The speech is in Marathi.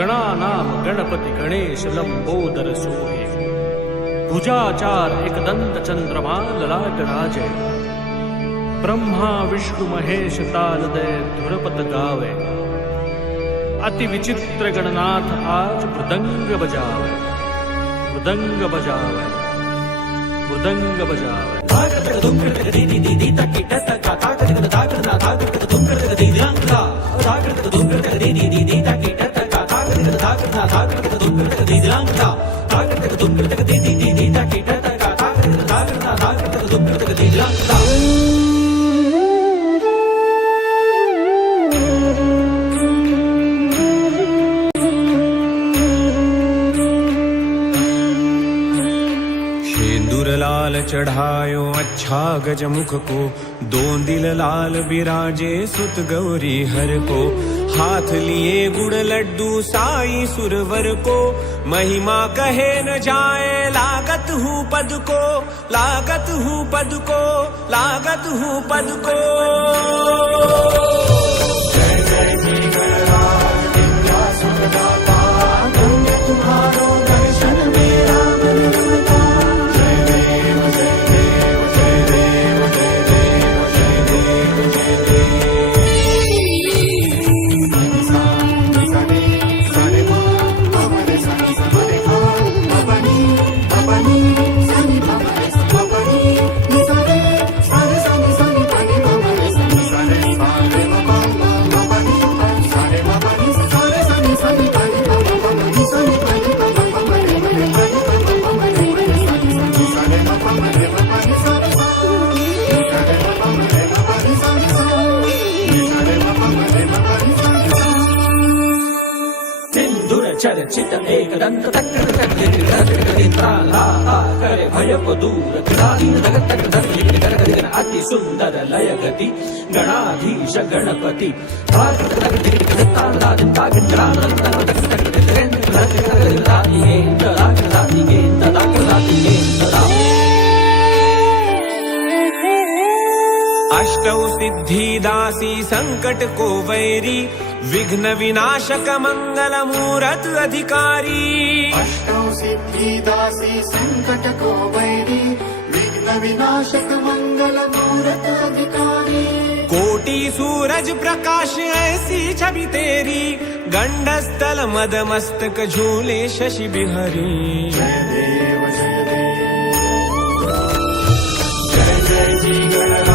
गणानाम गणपति गणेश लंबोदर सोहे भुजाचार एकदंत चंद्रमा ललाट राजे ब्रह्मा विष्णु महेश तालदय धुरपत गावे अति विचित्र गणनाथ आज मृदंग बजावे मृदंग बजावे मृदंग बजावे लाल चढ़ायो अच्छा गजमुख को, दोंदिल लाल बिराजे सुत गौरी हर को। हाथ लिए गुड़ लड्डू साई सुरवर को, महिमा कहे न जाए लागत हूँ पद को, लागत हूँ पद को, लागत हूँ पद को। जय जय श्री गणराज विद्या सुखदाता, धन्य तुम्हारो दर्शन मेरा मन रमता। चर्चित एकदंत करे भय को दूर अति सुंदर लय गति गणाधीश गणपति अष्टौ सिद्धिदासी संकट को वैरी, विघ्न विनाशक मंगल मूरत अधिकारी। अष्टौ सिद्धिदासी संकट को वैरी, विघ्न विनाशक मंगल मूरत अधिकारी। कोटि सूरज प्रकाश ऐसी छवि तेरी, गंडस्थल मद मस्तक झूले शशि बिहारी। जय देव जय देव, जय जय श्री गणराज